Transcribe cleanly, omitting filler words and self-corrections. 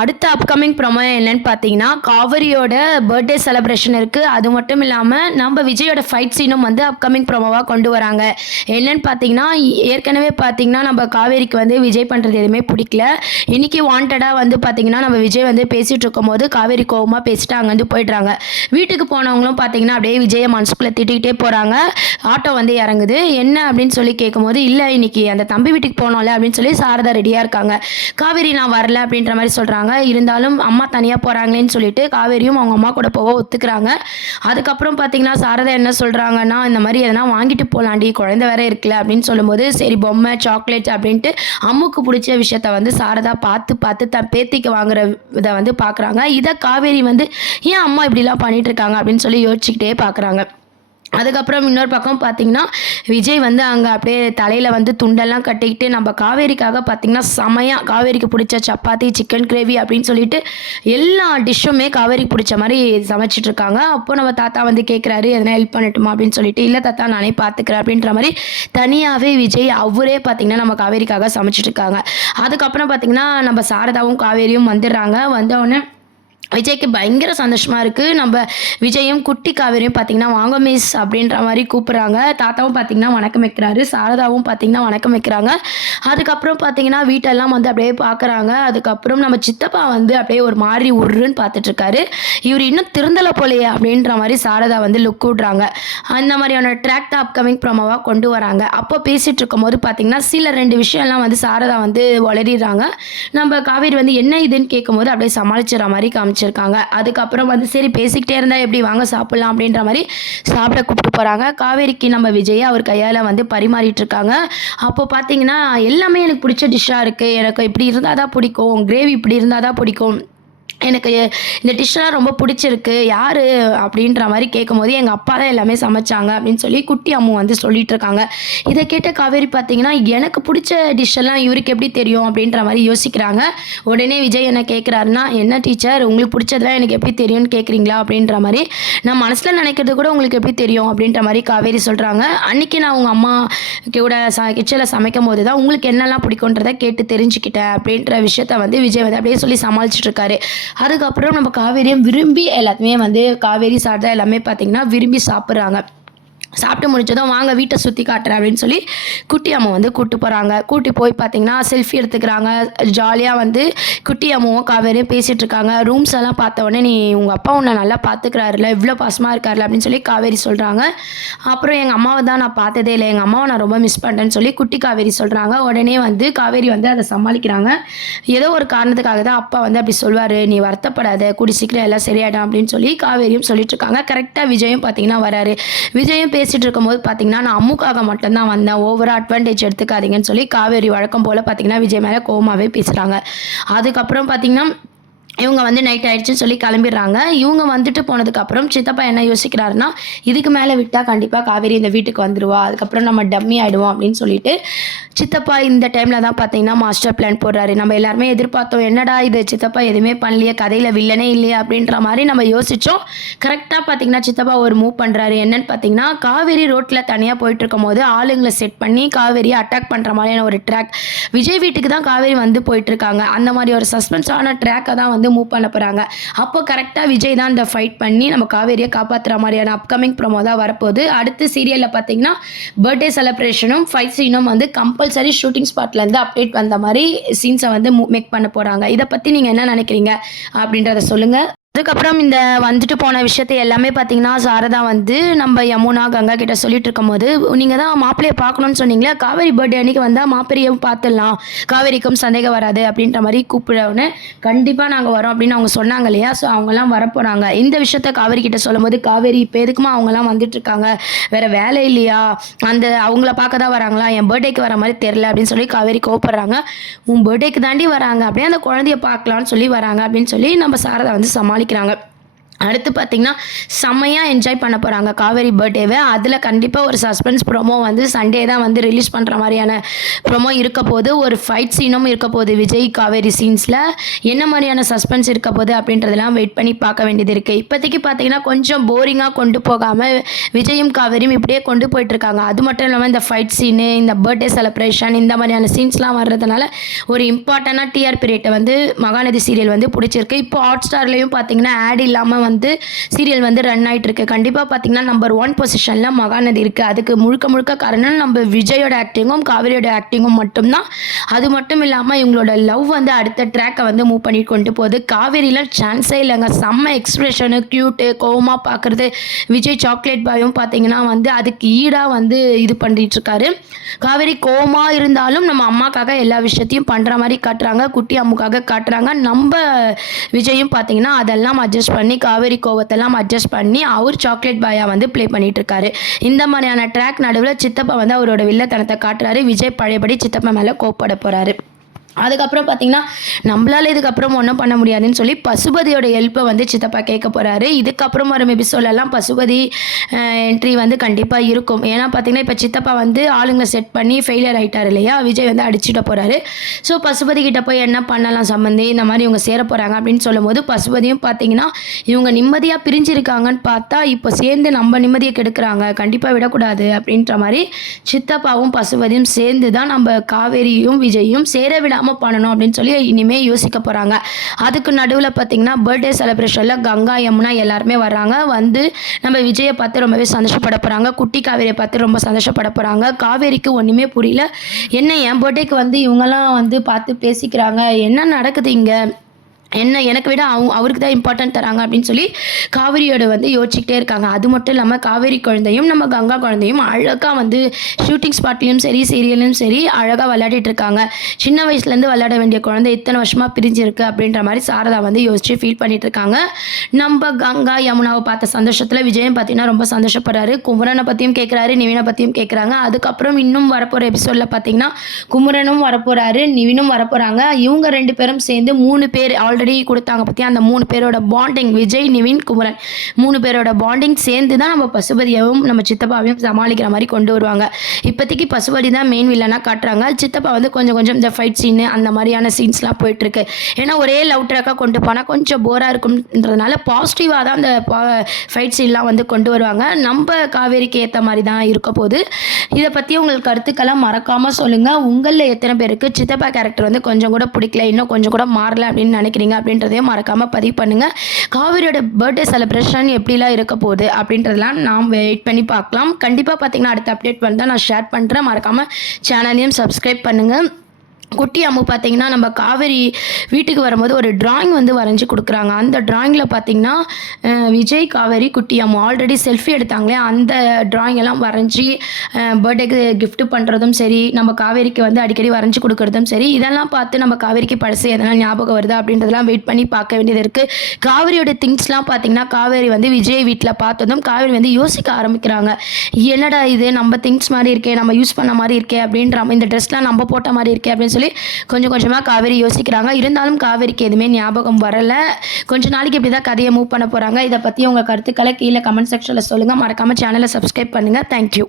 அடுத்த upcoming promo என்னன்னு பார்த்தீங்கன்னா, காவிரியோட பர்த்டே செலிப்ரேஷன் இருக்கு. அது மட்டும் இல்லாம, நம்ம விஜயோட ஃபைட் சீனும் வந்து அப்கமிங் ப்ரோமோவா கொண்டு வராங்க. என்னன்னு பார்த்தீங்கன்னா, ஏற்கனவே பார்த்தீங்கன்னா, நம்ம காவேரிக்கு வந்து விஜய் பண்றது எதுவுமே பிடிக்கல. இன்னைக்கு வாண்டடா வந்து பார்த்தீங்கன்னா, நம்ம விஜய் வந்து பேசிட்டு இருக்கும்போது, காவேரி கோவமா பேசிட்டு அங்கேருந்து போயிடுறாங்க. வீட்டுக்கு போனவங்களும் பார்த்தீங்கன்னா, அப்படியே விஜய மனசுக்குள்ள திட்டிக்கிட்டே போறாங்க. ஆட்டோ வந்து இறங்குது. என்ன அப்படின்னு சொல்லி கேட்கும்போது, இல்ல இன்னைக்கு அந்த தம்பி வீட்டுக்கு போனோம்ல அப்படின்னு சொல்லி சாரதா ரெடியா இருக்காங்க. காவேரி நான் வரல அப்படின்ற மாதிரி சொல்றாங்க. இருந்தாலும் அம்மா தனியாக போகிறாங்களேன்னு சொல்லிட்டு காவேரியும் அவங்க அம்மா கூட போக ஒத்துக்கிறாங்க. அதுக்கப்புறம் பார்த்தீங்கன்னா சாரதா என்ன சொல்கிறாங்கன்னா, இந்த மாதிரி எதனா வாங்கிட்டு போகலாண்டி, குழந்தை வேற இருக்குல்ல அப்படின்னு சொல்லும்போது, சரி பொம்மை சாக்லேட்ஸ் அப்படின்ட்டு அம்முக்கு பிடிச்ச விஷயத்த வந்து சாரதா பார்த்து பார்த்து தன் பேத்திக்கு வாங்குற இதை வந்து பார்க்குறாங்க. இதை காவேரி வந்து ஏன் அம்மா இப்படிலாம் பண்ணிட்டு இருக்காங்க அப்படின்னு சொல்லி யோசிச்சுக்கிட்டே பார்க்குறாங்க. அதுக்கப்புறம் இன்னொரு பக்கம் பார்த்தீங்கன்னா, விஜய் வந்து அங்கே அப்படியே தலையில் வந்து துண்டெல்லாம் கட்டிக்கிட்டு நம்ம காவேரிக்காக பார்த்தீங்கன்னா செமையாக காவேரிக்கு பிடிச்ச சப்பாத்தி, சிக்கன் கிரேவி அப்படின்னு சொல்லிட்டு எல்லா டிஷ்ஷுமே காவேரிக்கு பிடிச்ச மாதிரி சமைச்சிட்ருக்காங்க. அப்போ நம்ம தாத்தா வந்து கேட்குறாரு, எதனா ஹெல்ப் பண்ணட்டுமா அப்படின்னு சொல்லிட்டு, இல்லை தாத்தா நானே பார்த்துக்கிறேன் அப்படின்ற மாதிரி தனியாகவே விஜய் அவரே பார்த்தீங்கன்னா நம்ம காவேரிக்காக சமைச்சிட்ருக்காங்க. அதுக்கப்புறம் பார்த்தீங்கன்னா நம்ம சாரதாவும் காவேரியும் வந்துடுறாங்க. வந்தவுடனே விஜய்க்கு பயங்கர சந்தோஷமா இருக்கு. நம்ம விஜயும் குட்டி காவேரியும் பார்த்தீங்கன்னா, வாங்க மிஸ் அப்படின்ற மாதிரி கூப்பிடுறாங்க. தாத்தாவும் பார்த்தீங்கன்னா வணக்கம் வைக்கிறாரு. சாரதாவும் பார்த்தீங்கன்னா வணக்கம் வைக்கிறாங்க. அதுக்கப்புறம் பார்த்தீங்கன்னா வீட்டெல்லாம் வந்து அப்படியே பார்க்குறாங்க. அதுக்கப்புறம் நம்ம சித்தப்பா வந்து அப்படியே ஒரு மாதிரி உருன்னு பார்த்துட்டு இருக்காரு. இவர் இன்னும் திருந்தலை போலையே அப்படின்ற மாதிரி சாரதா வந்து லுக் விடுறாங்க. அந்த மாதிரியான ட்ராக் தான் அப்கமிங் ப்ரோமோவாக கொண்டு வராங்க. அப்போ பேசிட்டு இருக்கும்போது பார்த்தீங்கன்னா சில 2 விஷயம்லாம் வந்து சாரதா வந்து வளரிடுறாங்க. நம்ம காவேரி வந்து என்ன இதுன்னு கேட்கும்போது அப்படியே சமாளிச்சிடற மாதிரி காமிச்சிருக்காங்க. அதுக்கப்புறம் வந்து சரி பேசிக்கிட்டே இருந்தா எப்படி, வாங்க சாப்பிடலாம் அப்படின்ற மாதிரி சாப்பிட கூப்பிட்டு போறாங்க. காவேரிக்கு நம்ம விஜய் அவர் கையால வந்து பரிமாறிட்டு இருக்காங்க. அப்போ பார்த்தீங்கன்னா எல்லாமே எனக்கு பிடிச்ச டிஷ்ஷா இருக்கு, எனக்கு இப்படி இருந்தாதான் பிடிக்கும், கிரேவி இப்படி இருந்தாதான் பிடிக்கும், எனக்கு இந்த டிஷ்ஷெல்லாம் ரொம்ப பிடிச்சிருக்கு, யார் அப்படின்ற மாதிரி கேட்கும்போது எங்கள் அப்பா தான் எல்லாமே சமைச்சாங்க அப்படின்னு சொல்லி குட்டி அம்மு வந்து சொல்லிட்டு இருக்காங்க. இதை கேட்ட காவேரி பார்த்தீங்கன்னா எனக்கு பிடிச்ச டிஷ்ஷெல்லாம் இவருக்கு எப்படி தெரியும் அப்படின்ற மாதிரி யோசிக்கிறாங்க. உடனே விஜய் என்ன கேட்குறாருன்னா, என்ன டீச்சர் உங்களுக்கு பிடிச்சதெல்லாம் எனக்கு எப்படி தெரியும்னு கேட்குறீங்களா அப்படின்ற மாதிரி, நான் மனசில் நினைக்கிறது கூட உங்களுக்கு எப்படி தெரியும் அப்படின்ற மாதிரி காவேரி சொல்கிறாங்க. அன்றைக்கி நான் உங்கள் அம்மா கூட கிச்சனில் சமைக்கும் போது தான் உங்களுக்கு என்னெல்லாம் பிடிக்குன்றதை கேட்டு தெரிஞ்சுக்கிட்டேன் அப்படின்ற விஷயத்த வந்து விஜய் வந்து அப்படியே சொல்லி சமாளிச்சுட்டு இருக்காரு. அதுக்கப்புறம் நம்ம காவேரியும் விரும்பி எல்லாத்தையுமே வந்து காவேரி சாரதா எல்லாமே பார்த்தீங்கன்னா விரும்பி சாப்பிட்றாங்க. சாப்பிட்டு முடிச்சதும் வாங்க வீட்டை சுற்றி காட்டுறேன் அப்படின்னு சொல்லி குட்டி அம்மா வந்து கூப்பிட்டு போகிறாங்க. கூட்டி போய் பார்த்தீங்கன்னா செல்ஃபி எடுத்துக்கிறாங்க. ஜாலியாக வந்து குட்டி அம்மாவும் காவேரியும் பேசிகிட்டு இருக்காங்க. ரூம்ஸ் எல்லாம் பார்த்த உடனே நீ உங்கள் அப்பா உன்னை நல்லா பார்த்துக்கிறாருல, இவ்வளோ பாசமாக இருக்காருல அப்படின்னு சொல்லி காவேரி சொல்கிறாங்க. அப்புறம் எங்கள் அம்மாவை தான் நான் பார்த்ததே இல்லை, எங்கள் அம்மாவை நான் ரொம்ப மிஸ் பண்ணுறேன்னு சொல்லி குட்டி காவேரி சொல்கிறாங்க. உடனே வந்து காவேரி வந்து அதை சமாளிக்கிறாங்க. ஏதோ ஒரு காரணத்துக்காக தான் அப்பா வந்து அப்படி சொல்வார், நீ வருத்தப்படாத, கூடி சீக்கிரம் எல்லாம் சரியாயிடும் அப்படின்னு சொல்லி காவேரியும் சொல்லிட்டு இருக்காங்க. கரெக்டாக விஜயும் பார்த்தீங்கன்னா வராரு. விஜயும் பேசிட்டு இருக்கும்போது பார்த்தீங்கன்னா நான் அம்முக்காக மட்டும்தான் வந்தேன், ஓவராக அட்வான்டேஜ் எடுத்துக்காதீங்கன்னு சொல்லி காவேரி வழக்கம் போல் பார்த்தீங்கன்னா விஜய் மேலே கோவமாகவே பேசுகிறாங்க. அதுக்கப்புறம் பார்த்தீங்கன்னா இவங்க வந்து நைட் ஆயிடுச்சுன்னு சொல்லி கிளம்பிடுறாங்க. இவங்க வந்துட்டு போனதுக்கப்புறம் சித்தப்பா என்ன யோசிக்கிறாருன்னா, இதுக்கு மேலே விட்டால் கண்டிப்பாக காவேரி இந்த வீட்டுக்கு வந்துடுவா, அதுக்கப்புறம் நம்ம டம்மி ஆகிடுவோம் அப்படின்னு சொல்லிட்டு சித்தப்பா இந்த டைமில் தான் பார்த்தீங்கன்னா மாஸ்டர் பிளான் போடுறாரு. நம்ம எல்லாருமே எதிர்பார்த்தோம், என்னடா இது சித்தப்பா எதுவுமே பண்ணலையே, கதையில் வில்லனே இல்லையே அப்படின்ற மாதிரி நம்ம யோசித்தோம். கரெக்டாக பார்த்தீங்கன்னா சித்தப்பா ஒரு மூவ் பண்ணுறாரு. என்னன்னு பார்த்தீங்கன்னா, காவேரி ரோட்டில் தனியாக போயிட்டு இருக்கும் போது ஆளுங்களை செட் பண்ணி காவேரியை அட்டாக் பண்ணுற மாதிரியான ஒரு ட்ராக், விஜய் வீட்டுக்கு தான் காவேரி வந்து போயிட்டுருக்காங்க, அந்த மாதிரி ஒரு சஸ்பென்ஸான ட்ராக்கை தான் வந்து மூவ் பண்ண போகிறாங்க. அப்போ கரெக்டாக விஜய் தான் இந்த ஃபைட் பண்ணி நம்ம காவேரியை காப்பாற்றுற மாதிரியான அப்கமிங் ப்ரோமோ தான் வரப்போகுது. அடுத்த சீரியலில் பார்த்தீங்கன்னா பர்த்டே செலிப்ரேஷனும் ஃபைட் சீனும் வந்து கம்பல்சரி ஷூட்டிங் ஸ்பாட்லேருந்து அப்டேட் வந்த மாதிரி சீன்ஸை வந்து மேக் பண்ண போகிறாங்க. இதை பற்றி நீங்கள் என்ன நினைக்கிறீங்க அப்படின்றத சொல்லுங்கள். அதுக்கப்புறம் இந்த வந்துட்டு போன விஷயத்தை எல்லாமே பார்த்தீங்கன்னா சாரதா வந்து நம்ம யமுனா கங்கா கிட்ட சொல்லிட்டு இருக்கும்போது, நீங்கள் தான் மாப்பிள்ளையை பார்க்கணும்னு சொன்னீங்களே, காவேரி பர்த்டே அன்றைக்கி வந்தால் மாப்பிள்ளையும் பார்த்துடலாம், காவேரிக்கும் சந்தேகம் வராது அப்படின்ற மாதிரி கூப்பிடவுன்னு கண்டிப்பாக நாங்கள் வரோம் அப்படின்னு அவங்க சொன்னாங்க இல்லையா. ஸோ அவங்கெல்லாம் வரப்போகிறாங்க. இந்த விஷயத்த காவேரி கிட்ட சொல்லும்போது, காவேரி இப்போ எதுக்குமா அவங்கெல்லாம் வந்துட்டுருக்காங்க, வேறு வேலை இல்லையா, அந்த அவங்கள பார்க்க தான் வராங்களா, என் பர்த்டேக்கு வர மாதிரி தெரில அப்படின்னு சொல்லி காவேரி கோவப்படுறாங்க. உன் பர்த்டேக்கு தாண்டி வராங்க, அப்படியே அந்த குழந்தைய பார்க்கலான்னு சொல்லி வராங்க அப்படின்னு சொல்லி நம்ம சாரதா வந்து சமாளிக்கிறாங்க. அடுத்து பார்த்தீங்கன்னா, செம்மையா என்ஜாய் பண்ண போறாங்க காவேரி பர்த்டேவ. அதில கண்டிப்பா ஒரு சஸ்பென்ஸ் ப்ரோமோ வந்து சண்டே தான் வந்து ரிலீஸ் பண்ற மாரியான ப்ரோமோ இருக்க போது. ஒரு ஃபைட் சீனும் இருக்க போது விஜய், காவேரி சீன்ஸ்ல. என்ன மாரியான சஸ்பென்ஸ் இருக்க போது அப்படின்றதெல்லாம் வெயிட் பண்ணி பார்க்க வேண்டியது இருக்கு. இப்போதைக்கு பார்த்தீங்கன்னா, கொஞ்சம் போரிங்கா கொண்டு போகாம விஜயும், காவேரியும் இப்படியே கொண்டு போயிட்டுருக்காங்க. அது மட்டும் இல்லாம இந்த ஃபைட் சீனு, இந்த பர்த்டே செலிப்ரேஷன் இந்த மாரியான சீன்ஸ்லாம் வர்றதுனால ஒரு இம்பார்ட்டன்ட்டான டிஆர்பி ரேட்ட வந்து மகாநதி சீரியல் வந்து புடிச்சிருக்கு. இப்போ ஹாட்ஸ்டார்லயும் பார்த்தீங்கன்னா, ஆட் இல்லாம வந்து சீரியல் வந்து ரன் ஆயிட்டு இருக்கு. கண்டிப்பா பார்த்தீங்கன்னா, நம்பர் 1 பொசிஷன்ல மகாநதி இருக்கு. அதுக்கு முழுக்க முழுக்க காரணம் நம்ம விஜயோட ஆக்டிங்கும், காவேரியோட ஆக்டிங்கும் மட்டும்தான். அது மட்டும் இல்லாம இவங்களோட லவ் வந்து அடுத்த ட்ராக்க வந்து மூவ் பண்ணி கொண்டு போகுது. காவேரில சான்ஸே இல்லைங்க. செம்ம எக்ஸ்பிரஷனு, கியூட்டு, கோவமா பார்க்குறது. விஜய் சாக்லேட் பாயும் பார்த்தீங்கன்னா வந்து அதுக்கு ஈடா வந்து இது பண்ணிட்டு இருக்காரு. காவேரி கோவமா இருந்தாலும் நம்ம அம்மாக்காக எல்லா விஷயத்தையும் பண்ற மாதிரி காட்டுறாங்க. குட்டி அம்முக்காக காட்டுறாங்க. நம்ம விஜயும் பார்த்தீங்கன்னா அதெல்லாம் அட்ஜஸ்ட் பண்ணி காவேரி கோவத்தெல்லாம் அட்ஜஸ்ட் பண்ணி அவர் சாக்லேட் பாயா வந்து ப்ளே பண்ணிட்டு இருக்காரு. இந்த மாதிரியான ட்ராக் நடுவில் சித்தப்பா வந்து அவரோட வில்லத்தனத்தை காட்டுறாரு. விஜய் பழையபடி சித்தப்பா மேலே கோவப்பட போறாரு. அதுக்கப்புறம் பார்த்தீங்கன்னா, நம்மளால இதுக்கப்புறம் ஒன்றும் பண்ண முடியாதுன்னு சொல்லி பசுபதியோட ஹெல்ப்பை வந்து சித்தப்பா கேட்க போறாரு. இதுக்கப்புறம் வரும் எபிசோட்லலாம் பசுபதி என்ட்ரி வந்து கண்டிப்பாக இருக்கும். ஏன்னா பார்த்தீங்கன்னா, இப்போ சித்தப்பா வந்து ஆளுங்களை செட் பண்ணி ஃபெயிலியர் ஆகிட்டார் இல்லையா, விஜய் வந்து அடிச்சுட்டு போறாரு. ஸோ பசுபதி கிட்ட போய் என்ன பண்ணலாம் சம்மந்தி, இந்த மாதிரி இவங்க சேர போகிறாங்க அப்படின்னு சொல்லும்போது பசுபதியும் பார்த்தீங்கன்னா, இவங்க நிம்மதியாக பிரிஞ்சிருக்காங்கன்னு பார்த்தா இப்போ சேர்ந்து நம்ம நிம்மதியை கெடுக்கிறாங்க, கண்டிப்பாக விடக்கூடாது அப்படின்ற மாதிரி சித்தப்பாவும் பசுபதியும் சேர்ந்து தான் நம்ம காவேரியும் விஜயும் சேர விட பண்ணணும் அப்படின்னு சொல்லி இனிமே யோசிக்க போறாங்க. அதுக்கு நடுவில் பார்த்தீங்கன்னா, பர்த்டே செலிப்ரேஷன்ல கங்கா, யமுனா எல்லாருமே வர்றாங்க. வந்து நம்ம விஜயை பார்த்து ரொம்பவே சந்தோஷப்பட போறாங்க. குட்டி காவேரியை பார்த்து ரொம்ப சந்தோஷப்பட போறாங்க. காவேரிக்கு ஒண்ணுமே புரியல. என்ன என் பர்த்டேக்கு வந்து இவங்கெல்லாம் வந்து பார்த்து பேசிக்கிறாங்க, என்ன நடக்குது இங்க, என்ன எனக்கு விட அவருக்கு தான் இம்பார்ட்டன்ட் தராங்க அப்படின்னு சொல்லி காவேரியோட வந்து யோசிச்சுக்கிட்டே இருக்காங்க. அது மட்டும் இல்லாமல் காவேரி குழந்தையும் நம்ம கங்கா குழந்தையும் அழகாக வந்து ஷூட்டிங் ஸ்பாட்லேயும் சரி சீரியல்லையும் சரி அழகாக விளையாடிட்டு இருக்காங்க. சின்ன வயசுலேருந்து விளையாட வேண்டிய குழந்தை இத்தனை வருஷமாக பிரிஞ்சிருக்கு அப்படின்ற மாதிரி சாரதா வந்து யோசிச்சு ஃபீல் பண்ணிட்டு இருக்காங்க. நம்ம கங்கா யமுனாவை பார்த்த சந்தோஷத்தில் விஜயம் பார்த்தீங்கன்னா ரொம்ப சந்தோஷப்படுறாரு. குமரனை பற்றியும் கேட்குறாரு, நிவினை பற்றியும் கேட்குறாங்க. அதுக்கப்புறம் இன்னும் வரப்போகிற எபிசோடில் பார்த்தீங்கன்னா, குமரனும் வரப்போகிறாரு, நிவினும் வரப்போகிறாங்க. இவங்க 2 பேரும் சேர்ந்து 3 பேர் ஆல்ரெடி கொடுத்தாங்க பத்தியா, அந்த 3 பேரோட பாண்டிங், விஜய், நிவின், குமரன் 3 பேரோட பாண்டிங் சேர்ந்து தான் நம்ம பசுபதியவும் நம்ம சித்தப்பாவையும் சமாளிக்கிற மாதிரி கொண்டு வருவாங்க. இப்போதைக்கு பசுபதி தான் மெயின் வில்லனா காட்டுறாங்க. சித்தப்பா வந்து கொஞ்சம் கொஞ்சம் இந்த ஃபைட் சீனு அந்த மாதிரியான சீன்ஸ்லாம் போயிட்டு இருக்கு. ஏன்னா ஒரே லவ் ட்ராக்காக கொண்டு போனால் கொஞ்சம் போராக இருக்கும்ன்றதுனால பாசிட்டிவாக தான் அந்த ஃபைட் சீன்லாம் வந்து கொண்டு வருவாங்க. நம்ம காவேரிக்கு ஏற்ற மாதிரி தான் இருக்க போது. இதை பற்றி உங்களுக்கு கருத்துக்கெல்லாம் மறக்காமல் சொல்லுங்கள். உங்களில் எத்தனை பேருக்கு சித்தப்பா கேரக்டர் வந்து கொஞ்சம் கூட பிடிக்கல, இன்னும் கொஞ்சம் கூட மாறல அப்படின்னு நினைக்கிறீங்க அப்படின்றதையும் மறக்காம பதிவு பண்ணுங்க. காவேரியோட பர்த்டே செலிப்ரேஷன் எப்படிலாம் இருக்க போகுது அப்படின்றதெல்லாம் நாம் வெயிட் பண்ணி பார்க்கலாம். கண்டிப்பாக பார்த்தீங்கன்னா அடுத்த அப்டேட் வந்தால் நான் ஷேர் பண்ணுறேன். மறக்காம சேனலையும் சப்ஸ்கிரைப் பண்ணுங்க. குட்டி அம்மு பார்த்தீங்கன்னா, நம்ம காவேரி வீட்டுக்கு வரும்போது ஒரு டிராயிங் வந்து வரைஞ்சி கொடுக்குறாங்க. அந்த டிராயிங்கில் பார்த்தீங்கன்னா, விஜய், காவேரி, குட்டி அம்மு ஆல்ரெடி செல்ஃபி எடுத்தாங்களே அந்த டிராயிங் எல்லாம் வரைஞ்சி பர்த்டேக்கு கிஃப்ட் பண்ணுறதும் சரி, நம்ம காவேரிக்கு வந்து அடிக்கடி வரைஞ்சி கொடுக்குறதும் சரி, இதெல்லாம் பார்த்து நம்ம காவேரிக்கு பழசு எதனா ஞாபகம் வருதா அப்படின்றதெல்லாம் வெயிட் பண்ணி பார்க்க வேண்டியது இருக்குது. காவேரியோட திங்ஸ்லாம் பார்த்தீங்கன்னா, காவேரி வந்து விஜய் வீட்டில் பார்த்ததும் காவேரி வந்து யோசிக்க ஆரம்பிக்கிறாங்க. என்னடா இது நம்ம திங்ஸ் மாதிரி இருக்கே, நம்ம யூஸ் பண்ண மாதிரி இருக்கே அப்படின்ற, இந்த ட்ரெஸ்லாம் நம்ம போட்ட மாதிரி இருக்கே அப்படின்னு சொல்லி கொஞ்சம் கொஞ்சமாக காவேரி யோசிக்கிறாங்க. இருந்தாலும் காவேரிக்கு எதுவுமே ஞாபகம் வரல. கொஞ்ச நாளைக்கு இப்படி தான் கதையை மூவ் பண்ண போகிறாங்க. இதை பற்றி உங்கள் கருத்துக்களை கீழே கமெண்ட் செக்ஷனில் சொல்லுங்கள். மறக்காமல் சேனலை சப்ஸ்கிரைப் பண்ணுங்கள். தேங்க்யூ.